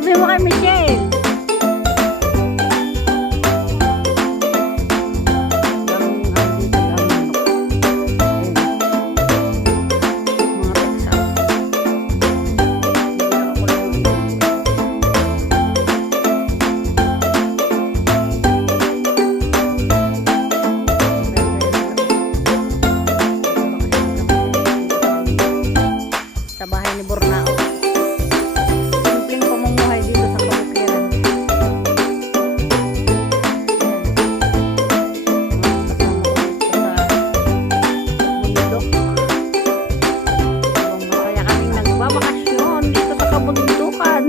Sabi mo kay Michelle. Sa bahay ni Bornao. Simpleng pamumuhay dito sa Kabukiran. Kasama ko dito sa bundok. Masaya kaming nagbabakasyon dito sa kabundukan.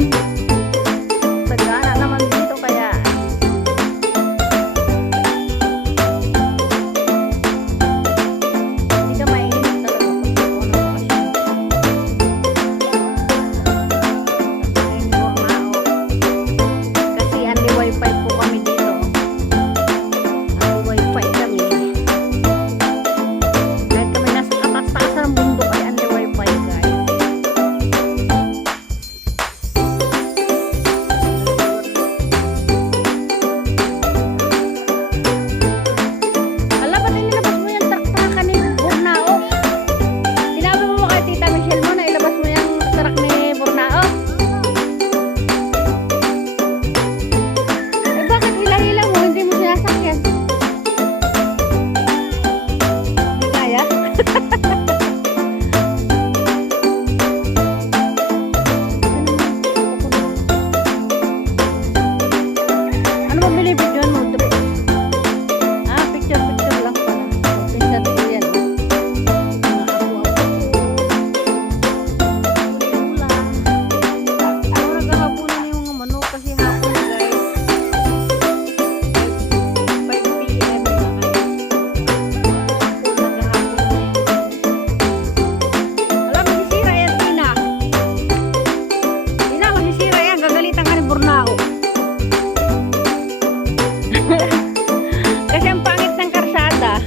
Sagana naman dito kaya hindi ka mainit talaga pag ako ng bakasyon. Kasi only wifi po kami dito. Only wifi kami. Kahit kami nasa katas-tasan ng bundok ay only wifi guys. Ala, ba't inilabas mo yung truck ni Bornao? Sinabi mo kay Tita Michelle mo na ilabas mo yung truck ni Bornao? Eh bakit hila-hila mo? Hindi mo sinasakyan? Hindi kaya? Ano ba binibidyoan mo? Ah, picture lang pala. Pinsan ko yan. Mga apo-apo. Ula. Ako naghahaponan yung mga manok kasi hapon guys. 5 PM na kayo. Naghahaponan yan. Alam, masisira yan, Tina. Tina, masisira yan. Gagalitan ka ni Bornao. Kasi ang pangit ng karsada.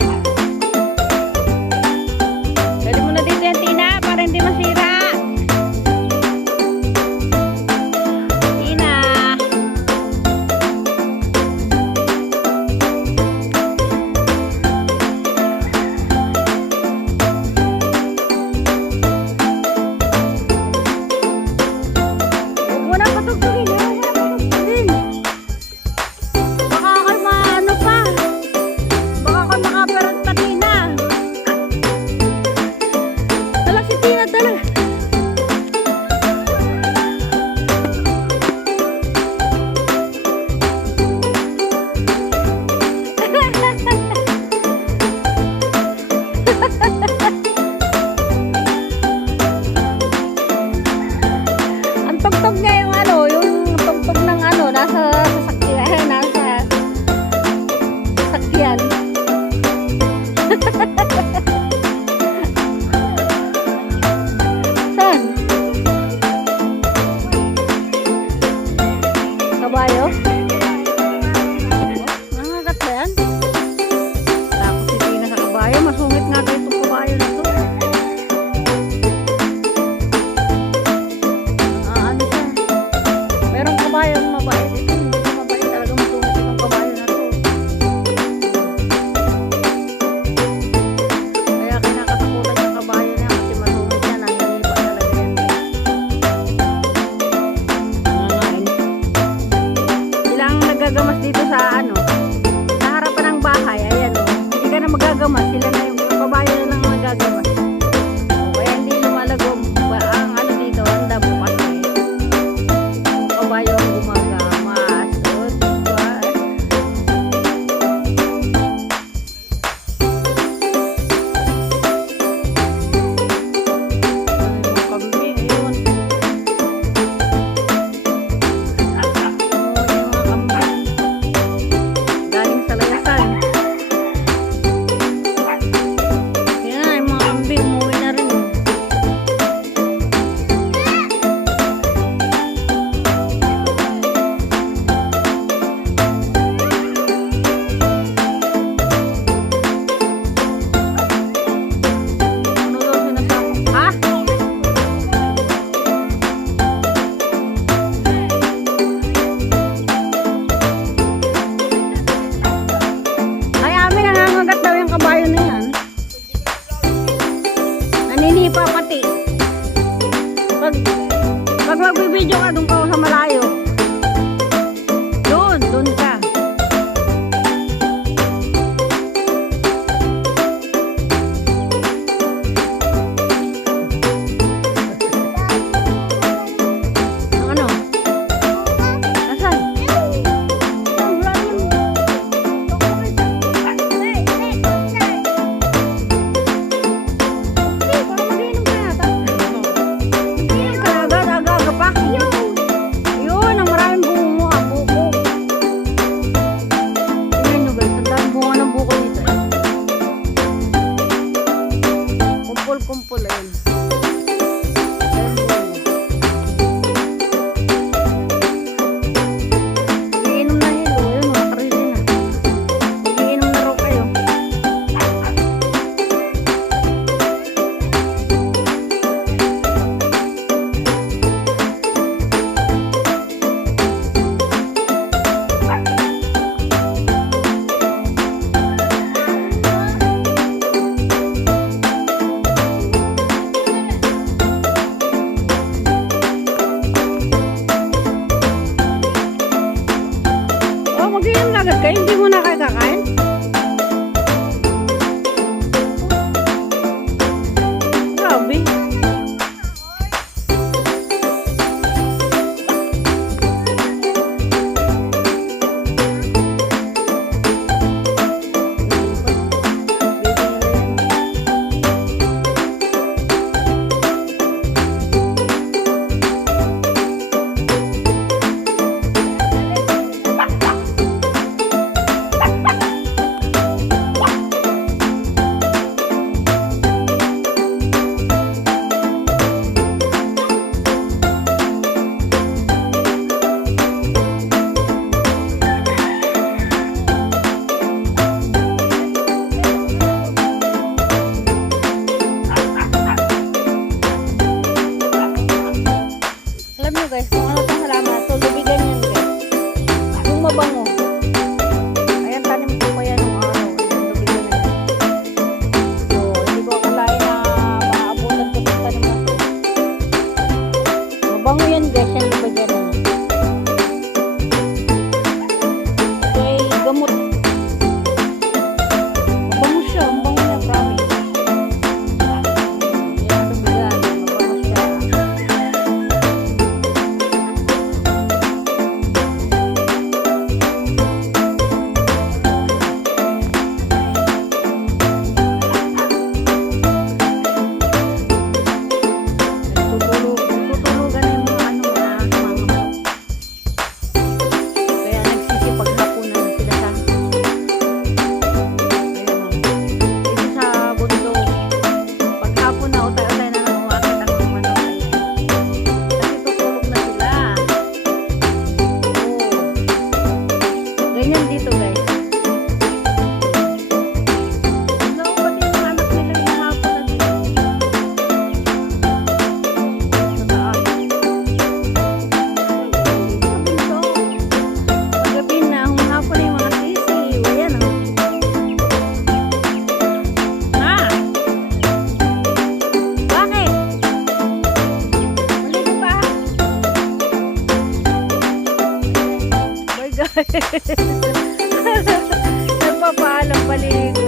Dali mo na dito yan, Tina, para hindi masira. Tina. Huwag mo na patugtugin. Huwag mo na patugtugin. Baka kayo maano pa. Baka kayo makaperot pa, Tina. Tala si Tina, tala. Ang tugtog niya yung ano, yung tugtog ng ano, nasa sasakyan, nasa sasakyan. Saan? Kabayo? Nangagat ba yan? Takot si Tina sa kabayo. Masungit nga kayo itong kabayo na to. Ano siya? Pag magbibideo ka, doon ka sa malayo. Doon ka. Ang ano? Nasaan? Wala yun. Baka mag-inom ka yata. Mag-inom ka agad-aga pa. Yun, ang maraming bungo ang buko. Tingnan nyo guys, ang daming bunga ng buko nito eh. Kumpul-kumpul ayun. Mag-iinom na hilo, ayun, nakakarili na. Mag-iinom na raw kayo. Oh, mag-iinom na agad kayo, hindi mo na kayo kakain? Grabe. Alam nyo guys, kung ano itong halaman, so lubigan yan guys. Yung mabango. Ayan, tanim ko pa yan ng araw. Ayan, lubigan na yan. So, hindi ko akalain na maaabutan ko itong tanim na to. Mabango yan guys, yan lubigan na yan. Okay, gamot. Mabango siya, mabango niya, promise. Ayan, lubigan. Mabango siya. Tutulugan na yung mga ano na mga manok. Kaya nagsisipaghapunan na sila sa ayun o. Dito sa bundok. Paghapon na utay-utay na lang umakit ang mga manok. Kasi tutulog na sila. Oo. Ganyan dito guys. Ano ba din yung anak nila yung hapon na dito? Sa taas. Paggabi na, humahapon na yung mga sisiw. Ayan o. Ha? Bakit? Mali ka pa? Bye guys. Nagpapaalam paligo.